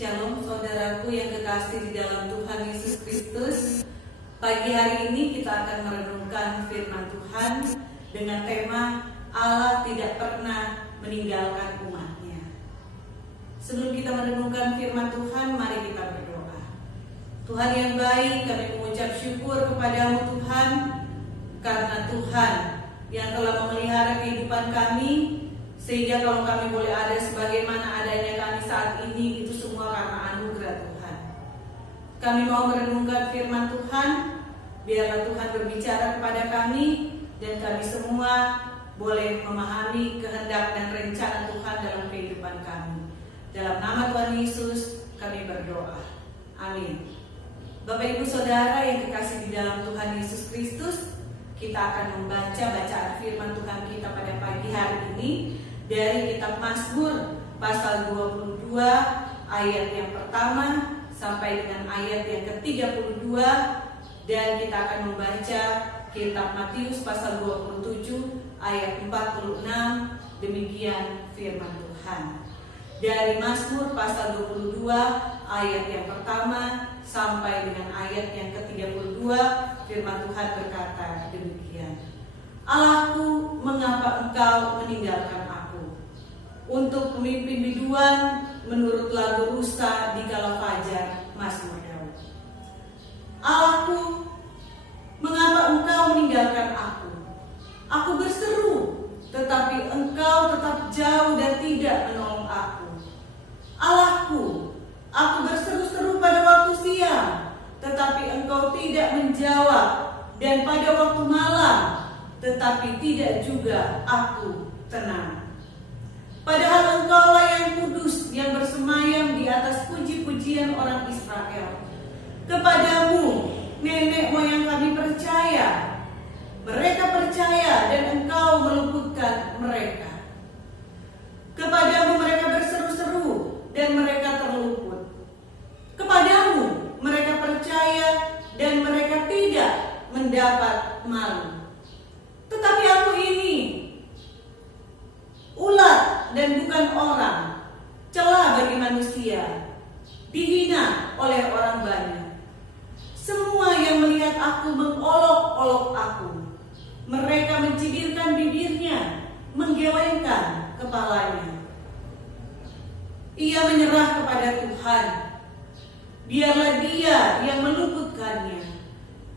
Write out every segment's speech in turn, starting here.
Shalom saudaraku yang kekasih di dalam Tuhan Yesus Kristus. Pagi hari ini kita akan merenungkan firman Tuhan dengan tema Allah tidak pernah meninggalkan umatnya. Sebelum kita merenungkan firman Tuhan, mari kita berdoa. Tuhan yang baik, kami mengucap syukur kepadamu Tuhan, karena Tuhan yang telah memelihara kehidupan kami, sehingga kalau kami boleh ada sebagaimana adanya kami saat ini, itu semua karena anugerah Tuhan. Kami mau merenungkan firman Tuhan, biarlah Tuhan berbicara kepada kami, dan kami semua boleh memahami kehendak dan rencana Tuhan dalam kehidupan kami. Dalam nama Tuhan Yesus kami berdoa. Amin. Bapak Ibu Saudara yang kekasih di dalam Tuhan Yesus Kristus, kita akan membaca bacaan firman Tuhan kita pada pagi hari ini dari kitab Mazmur pasal 22 ayat yang pertama sampai dengan ayat yang ke-32, dan kita akan membaca kitab Matius pasal 27 ayat 46. Demikian firman Tuhan. Dari Mazmur pasal 22 ayat yang pertama sampai dengan ayat yang ke-32, firman Tuhan berkata demikian. Allahku, mengapa engkau meninggalkan aku? Untuk pemimpin biduan menurut lagu rusa di kala fajar, Mazmur Daud. Allahku, mengapa engkau meninggalkan aku? Aku berseru, tetapi engkau tetap jauh dan tidak menolong aku. Allahku, aku berseru-seru pada waktu siang, tetapi engkau tidak menjawab, dan pada waktu malam, tetapi tidak juga aku tenang. Padahal engkaulah yang kudus, yang bersemayam di atas puji-pujian orang Israel. Kepadamu nenek moyang kami percaya. Mereka percaya dan engkau meluputkan mereka. Kepadamu mereka berseru-seru dan mereka terluput. Kepadamu mereka percaya dan mereka tidak mendapat malu. Tetapi aku ini ulat dan bukan orang, celah bagi manusia, dihina oleh orang banyak. Semua yang melihat aku mengolok-olok aku. Mereka mencibirkan bibirnya, menggelengkan kepalanya. Ia menyerah kepada Tuhan. Biarlah Dia yang meluputkannya.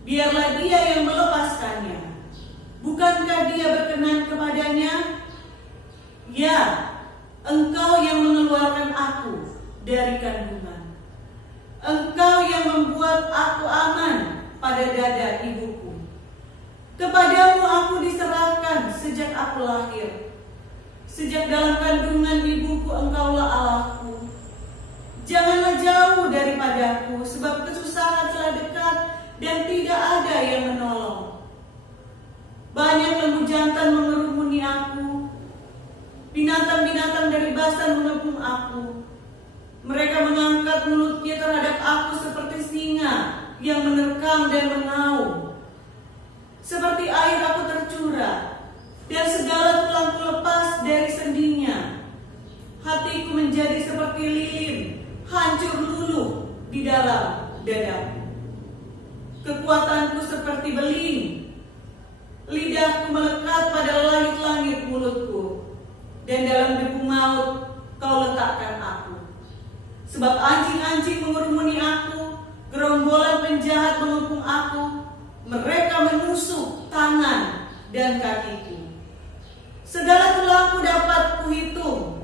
Biarlah Dia yang melepaskannya. Bukankah Dia berkenan kepadanya? Ya, Engkau yang mengeluarkan aku dari kandungan. Engkau yang membuat aku aman pada dada ibuku. Kepadamu aku diserahkan sejak aku lahir. Sejak dalam kandungan ibuku engkaulah Allahku. Janganlah jauh daripadaku, sebab kesusahan telah dekat dan tidak ada yang menolong. Banyak lembu jantan mengerumuni aku. Binatang-binatang dari basan mengepung aku. Mereka mengangkat mulutnya terhadap aku seperti singa yang menerkam dan mengaum. Seperti air aku tercurah, dan segala tulangku lepas dari sendinya. Hatiku menjadi seperti lilin, hancur luluh di dalam dadaku. Kekuatanku seperti beling, lidahku melekat pada langit-langit mulutku, dan dalam debu maut kau letakkan aku. Sebab anjing-anjing mengerumuni aku, gerombolan penjahat mengepung aku. Mereka menusuk tangan dan kakiku. Segala tulangku dapat kuhitung.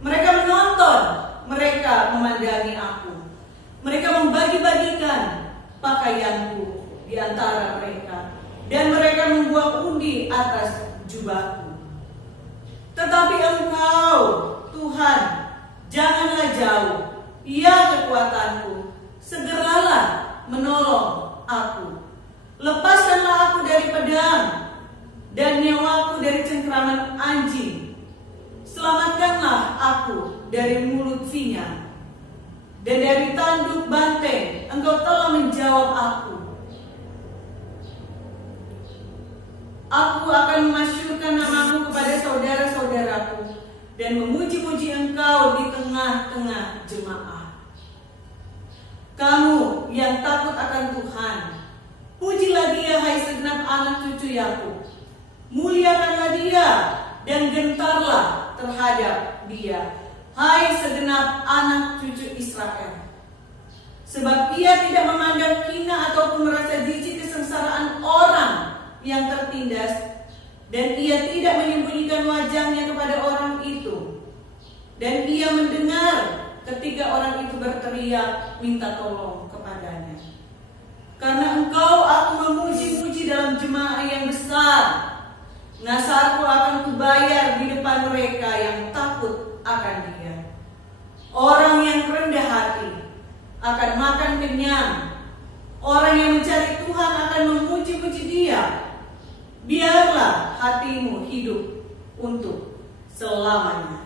Mereka menonton, mereka memandangi aku. Mereka membagi-bagikan pakaianku di antara mereka, dan mereka membuang undi atas jubahku. Tetapi Engkau, Tuhan, janganlah jauh. Ya kekuatanku, segeralah menolong aku. Lepaskanlah aku dari pedang dan nyawaku dari cengkraman anjing. Selamatkanlah aku dari mulut singa, dan dari tanduk banteng Engkau telah menjawab aku. Aku akan memasyurkan namamu kepada saudara-saudaraku dan memuji-muji Engkau di tengah-tengah jemaah. Kamu yang takut akan Tuhan, pujilah Dia, hai segenap anak cucu Yakub. Muliakanlah Dia dan gentarlah terhadap Dia, hai segenap anak cucu Israel. Sebab Ia tidak memandang hina ataupun merasa jijik kesengsaraan orang yang tertindas, dan Ia tidak menyembunyikan wajahnya kepada orang itu. Dan Ia mendengar ketika orang itu berteriak minta tolong kepadanya. Karena Engkau aku memuji-muji dalam jemaah yang besar, nasarku akan kubayar di depan mereka yang takut akan Dia. Orang yang rendah hati akan makan kenyang, orang yang mencari Tuhan akan memuji-muji Dia. Biarlah hatimu hidup untuk selamanya.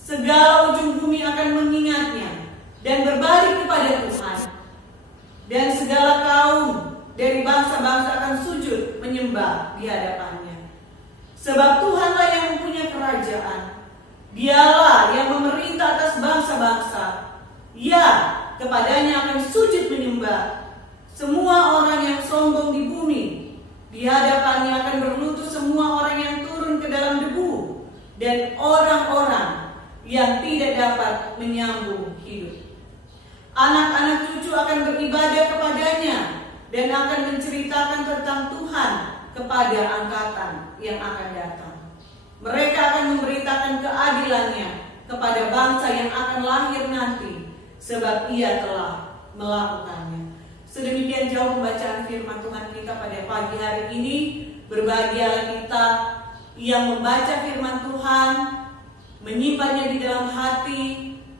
Segala ujung bumi akan mengingatnya dan berbalik kepada Tuhan. Dan segala kaum dari bangsa-bangsa akan sujud menyembah di hadapannya. Sebab Tuhanlah yang mempunyai kerajaan. Dialah yang memerintah atas bangsa-bangsa. Ya, kepadanya akan sujud menyembah semua orang yang sombong di bumi. Di hadapannya akan berlutut semua orang yang turun ke dalam debu, dan orang-orang yang tidak dapat menyambung hidup. Anak-anak cucu akan beribadah kepadanya dan akan menceritakan tentang Tuhan kepada angkatan yang akan datang. Mereka akan memberitakan keadilannya kepada bangsa yang akan lahir nanti, sebab Ia telah melakukannya. Sedemikian jauh pembacaan firman Tuhan kita pada pagi hari ini. Berbahagialah kita yang membaca firman Tuhan, menyimpannya di dalam hati,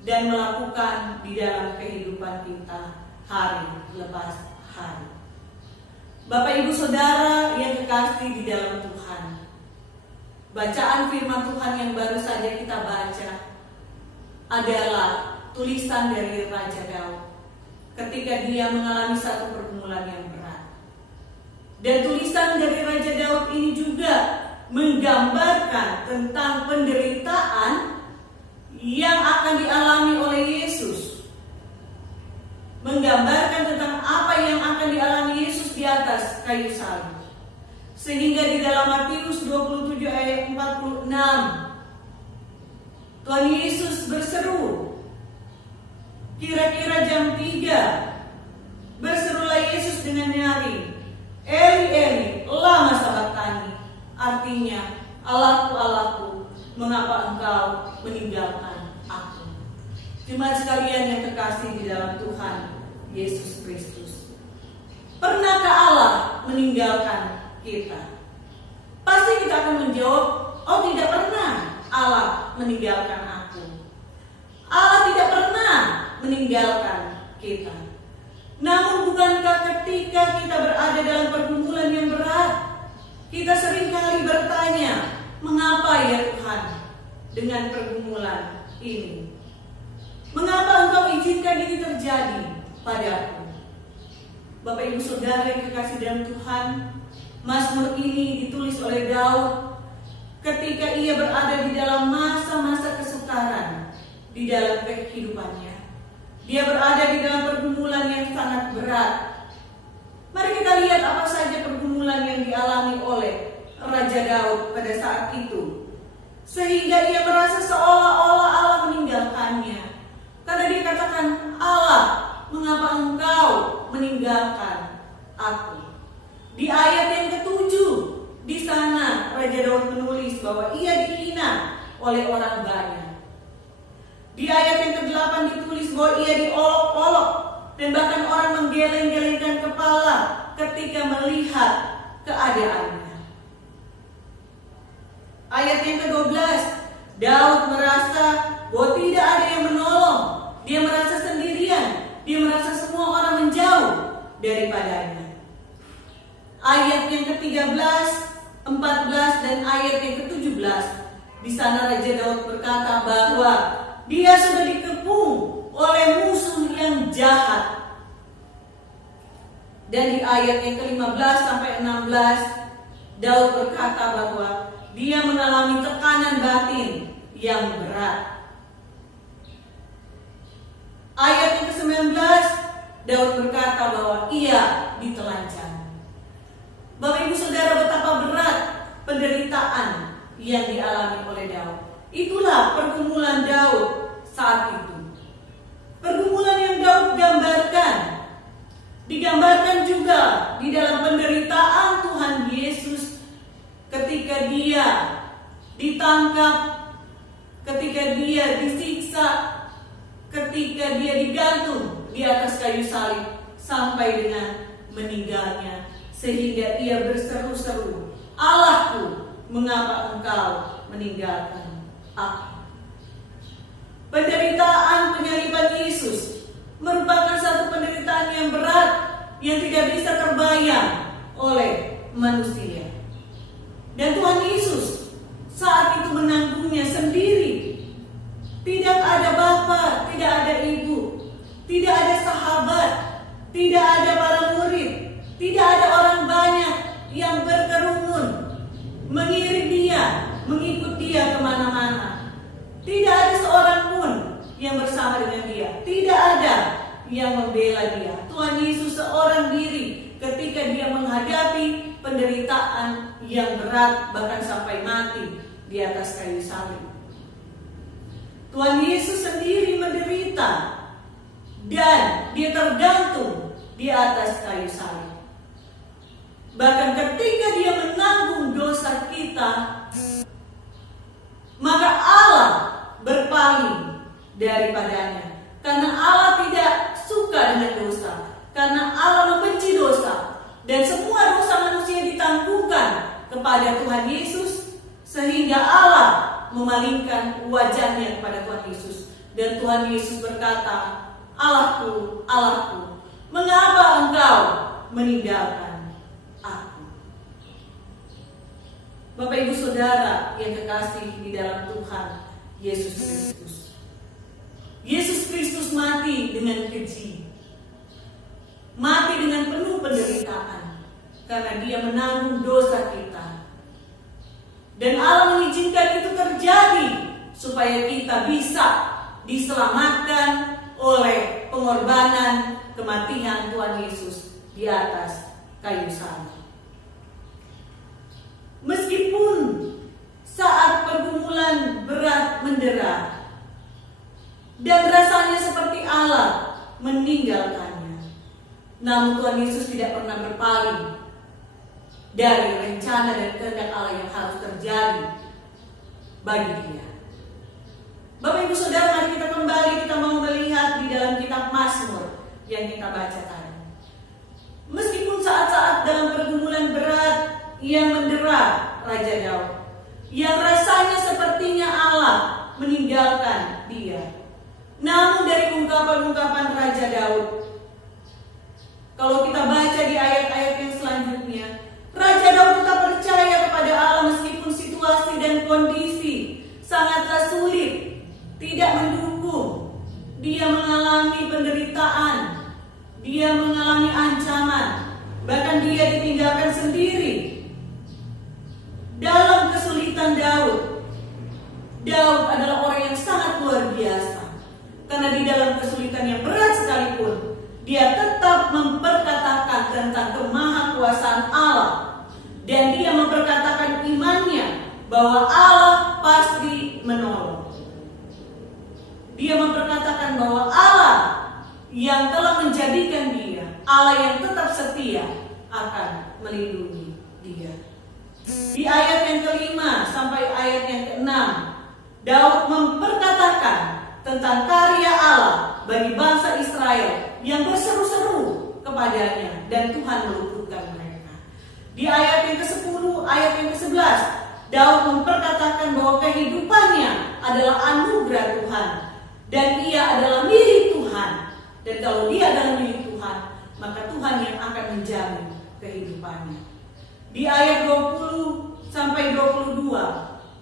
dan melakukan di dalam kehidupan kita hari lepas hari. Bapak Ibu Saudara yang kekasih di dalam Tuhan, bacaan firman Tuhan yang baru saja kita baca adalah tulisan dari Raja Daud ketika dia mengalami satu pergumulan yang berat. Dan tulisan dari Raja Daud ini juga menggambarkan tentang penderitaan yang akan dialami oleh Yesus. Menggambarkan tentang apa yang akan dialami Yesus di atas kayu salib. Sehingga di dalam Matius 27 ayat 46, Tuhan Yesus berseru, kira-kira jam 3, berserulah Yesus dengan nyaring, Eli, Eli, lama sabachthani. Artinya, Allahku, Allahku, mengapa Engkau meninggalkan aku? Jemaat sekalian yang terkasih di dalam Tuhan Yesus Kristus, pernahkah Allah meninggalkan kita? Pasti kita akan menjawab, oh tidak pernah Allah meninggalkan aku. Allah tidak pernah meninggalkan kita. Namun bukankah ketika kita berada dalam pergumulan yang berat, kita seringkali bertanya, mengapa ya Tuhan dengan pergumulan ini? Mengapa Engkau izinkan ini terjadi padaku? Bapak Ibu Saudara yang kekasih dalam Tuhan, Mazmur ini ditulis oleh Daud ketika ia berada di dalam masa-masa kesukaran di dalam kehidupannya. Dia berada di dalam pergumulan yang sangat berat. Mari kita lihat apa saja pergumulan yang dialami oleh Raja Daud pada saat itu, sehingga ia merasa seolah-olah Allah meninggalkannya. Karena dia katakan, Allah, mengapa Engkau meninggalkan aku? Di ayat yang ke-7, di sana Raja Daud menulis bahwa ia dihina oleh orang banyak. Di ayat yang ke-8 ditulis bahwa ia diolok-olok dan bahkan orang menggeleng-gelengkan kepala ketika melihat keadaannya. Ayat yang ke-12, Daud merasa bahwa tidak ada yang menolong. Dia merasa sendirian. Dia merasa semua orang menjauh daripadanya. Ayat yang ke-13, 14 dan ayat yang ke-17, di sana Raja Daud berkata bahwa dia sudah dikepung oleh musuh yang jahat. Dan di ayat yang ke-15 sampai 16, Daud berkata bahwa dia mengalami tekanan batin yang berat. Ayat yang ke-19 Daud berkata bahwa ia ditelanjang. Bapak Ibu Saudara, betapa berat penderitaan yang dialami oleh Daud. Itulah pergumulan Daud saat itu. Pergumulan yang Daud gambarkan digambarkan juga di dalam penderitaan Tuhan Yesus ketika dia ditangkap, ketika dia disiksa, ketika dia digantung di atas kayu salib sampai dengan meninggalnya, sehingga ia berseru-seru, "Allahku, mengapa engkau meninggalkan aku?" Penderitaan penyaliban Yesus merupakan satu penderitaan yang berat yang tidak bisa terbayang oleh manusia. Dan Tuhan Yesus saat itu menanggungnya sendiri. Tidak ada bapa, tidak ada ibu, tidak ada sahabat, tidak ada para murid, tidak ada orang banyak yang berkerumun mengiring dia, mengikut dia kemana-mana. Tidak ada seorang pun yang bersama dengan dia. Tidak ada yang membela dia. Tuhan Yesus seorang diri ketika dia menghadapi penderitaan yang berat, bahkan sampai mati di atas kayu salib. Tuhan Yesus sendiri menderita dan dia tergantung di atas kayu salib. Bahkan ketika dia menanggung dosa kita, maka Allah berpaling daripadanya. Karena Allah tidak suka dengan dosa, karena Allah membenci dosa, dan semua dosa manusia ditanggungkan kepada Tuhan Yesus, sehingga Allah memalingkan wajahnya kepada Tuhan Yesus. Dan Tuhan Yesus berkata, "Allahku, Allahku, mengapa engkau meninggalkan aku?" Bapak Ibu Saudara yang kekasih di dalam Tuhan Yesus Kristus. Yesus Kristus mati dengan keji. Mati dengan penuh penderitaan. Karena dia menanggung dosa kita. Dan Allah mengizinkan itu terjadi supaya kita bisa diselamatkan oleh pengorbanan kematian Tuhan Yesus di atas kayu salib. Meskipun saat pergumulan berat mendera dan rasanya seperti Allah meninggalkannya, namun Tuhan Yesus tidak pernah berpaling dari rencana dan kehendak Allah yang harus terjadi bagi dia. Bapak Ibu Saudara, mari kita kembali, kita mau melihat di dalam kitab Mazmur yang kita baca tadi. Meskipun saat-saat dalam pergumulan berat yang mendera Raja Daud, yang rasanya sepertinya Allah meninggalkan dia, namun dari ungkapan-ungkapan Raja Daud, kalau kita baca di ayat-ayat yang selanjutnya, Raja Daud tetap percaya kepada Allah meskipun situasi dan kondisi sangatlah sulit, tidak mendukung. Dia mengalami penderitaan, dia mengalami ancaman, bahkan dia ditinggalkan sendiri. Dalam kesulitan Daud adalah orang yang sangat luar biasa. Karena di dalam kesulitan yang berat sekalipun, dia tetap memperkatakan tentang kemahakuasaan Allah. Dan dia memperkatakan imannya bahwa Allah pasti menolong. Dia memperkatakan bahwa Allah yang telah menjadikan dia, Allah yang tetap setia, akan melindungi dia. Di ayat yang kelima sampai ayat yang keenam, Daud memperkatakan tentang karya Allah bagi bangsa Israel yang berseru-seru kepadanya, dan Tuhan meluputkan mereka. Di ayat yang ke-10, ayat yang ke-11, Daud memperkatakan bahwa kehidupannya adalah anugerah Tuhan dan ia adalah milik Tuhan. Dan kalau dia adalah milik Tuhan, maka Tuhan yang akan menjamin kehidupannya. Di ayat 20 sampai 22,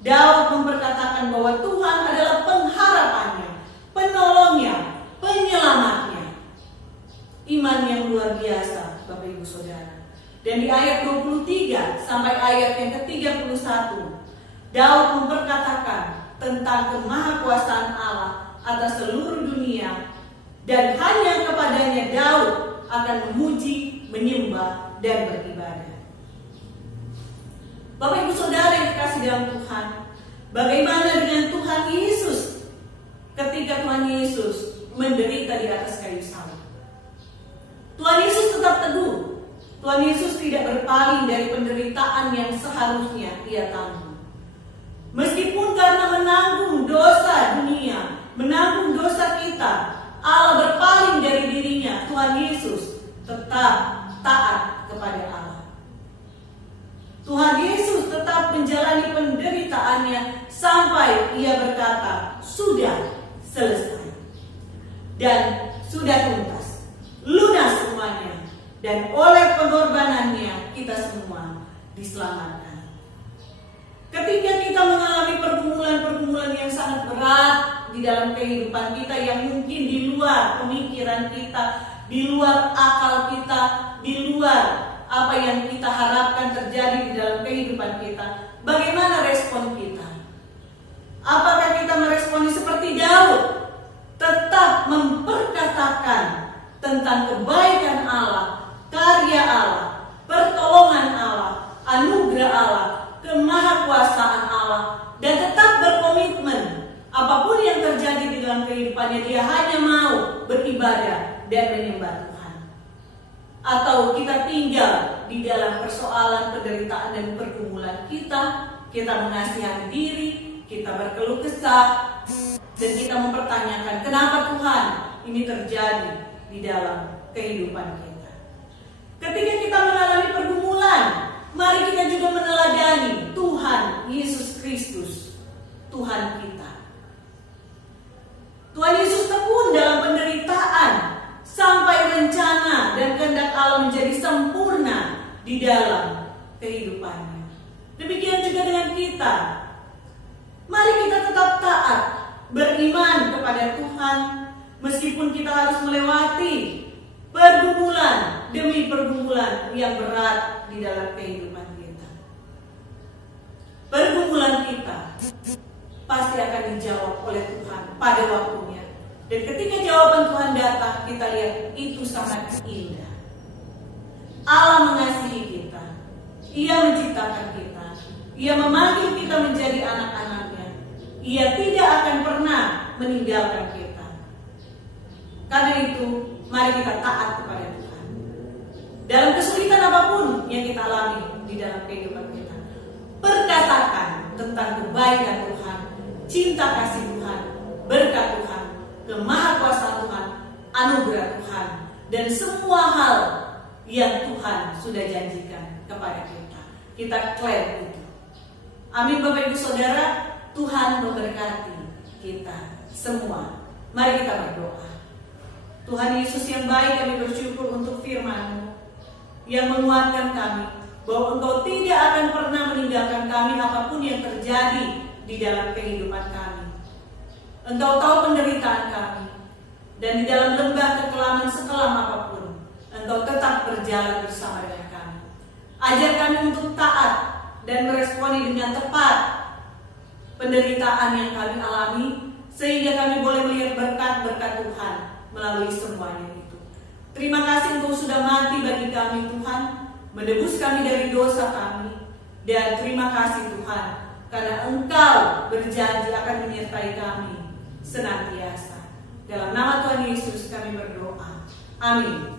Daud memperkatakan bahwa Tuhan adalah pengharapannya, penolongnya, penyelamatnya. Iman yang luar biasa, Bapak Ibu Saudara. Dan di ayat 23 sampai ayat yang ke-31, Daud memperkatakan tentang kemahakuasaan Allah atas seluruh dunia dan hanya kepadanya Daud akan memuji, menyembah, dan beribadah. Bapak Ibu Saudara yang dikasihi dalam Tuhan, bagaimana dengan Tuhan Yesus ketika Tuhan Yesus menderita di atas kayu salib? Tuhan Yesus tetap teguh. Tuhan Yesus tidak berpaling dari penderitaan yang seharusnya ia tanggung. Meskipun karena menanggung dosa dunia, menanggung dosa kita, Allah berpaling dari dirinya, Tuhan Yesus tetap taat kepada Allah. Tuhan Yesus tetap menjalani penderitaannya sampai ia berkata, sudah selesai. Dan sudah tuntas, lunas semuanya. Dan oleh pengorbanannya kita semua diselamatkan. Ketika kita mengalami pergumulan-pergumulan yang sangat berat di dalam kehidupan kita, yang mungkin di luar pemikiran kita, di luar akal kita, di luar apa yang kita harapkan terjadi di dalam kehidupan kita, bagaimana respon kita? Apakah kita meresponi seperti Daud, tetap memperkatakan tentang kebaikan Allah, karya Allah, pertolongan Allah, anugerah Allah, kemahakuasaan Allah, dan tetap berkomitmen apapun yang terjadi di dalam kehidupannya, dia hanya mau beribadah dan menyembah Tuhan? Atau kita tinggal di dalam persoalan, penderitaan, dan pergumulan kita mengasihani diri, kita berkeluh kesah, dan kita mempertanyakan kenapa Tuhan ini terjadi di dalam kehidupan kita. Ketika kita mengalami pergumulan, mari kita juga meneladani Tuhan Yesus Kristus, Tuhan kita. Tuhan Yesus tekun dalam penderitaan sampai rencana dan kehendak Allah menjadi sempurna di dalam kehidupannya. Demikian juga dengan kita. Mari kita tetap taat, beriman kepada Tuhan, meskipun kita harus melewati pergumulan demi pergumulan yang berat di dalam kehidupan kita. Pergumulan kita pasti akan dijawab oleh Tuhan pada waktunya. Dan ketika jawaban Tuhan datang, kita lihat itu sangat indah. Allah mengasihi kita. Ia menciptakan kita. Ia memanggil kita menjadi anak-anaknya. Ia tidak akan pernah meninggalkan kita. Karena itu, mari kita taat kepada Tuhan. Dalam kesulitan apapun yang kita alami di dalam kehidupan kita, perkatakan tentang kebaikan Tuhan, cinta kasih Tuhan, berkat Tuhan, kemahakuasaan Tuhan, anugerah Tuhan, dan semua hal yang Tuhan sudah janjikan kepada kita. Kita klaim itu. Amin Bapak Ibu Saudara, Tuhan memberkati kita semua. Mari kita berdoa. Tuhan Yesus yang baik, kami bersyukur untuk firman-Mu yang menguatkan kami bahwa Engkau tidak akan pernah meninggalkan kami apapun yang terjadi di dalam kehidupan kami. Engkau tahu penderitaan kami, dan di dalam lembah kekelaman sekelam apapun, Engkau tetap berjalan bersama dengan kami. Ajar kami untuk taat dan meresponi dengan tepat penderitaan yang kami alami, sehingga kami boleh melihat berkat-berkat Tuhan melalui semuanya itu. Terima kasih Engkau sudah mati bagi kami Tuhan, menebus kami dari dosa kami. Dan terima kasih Tuhan, karena Engkau berjanji akan menyertai kami senantiasa. Dalam nama Tuhan Yesus kami berdoa. Amin.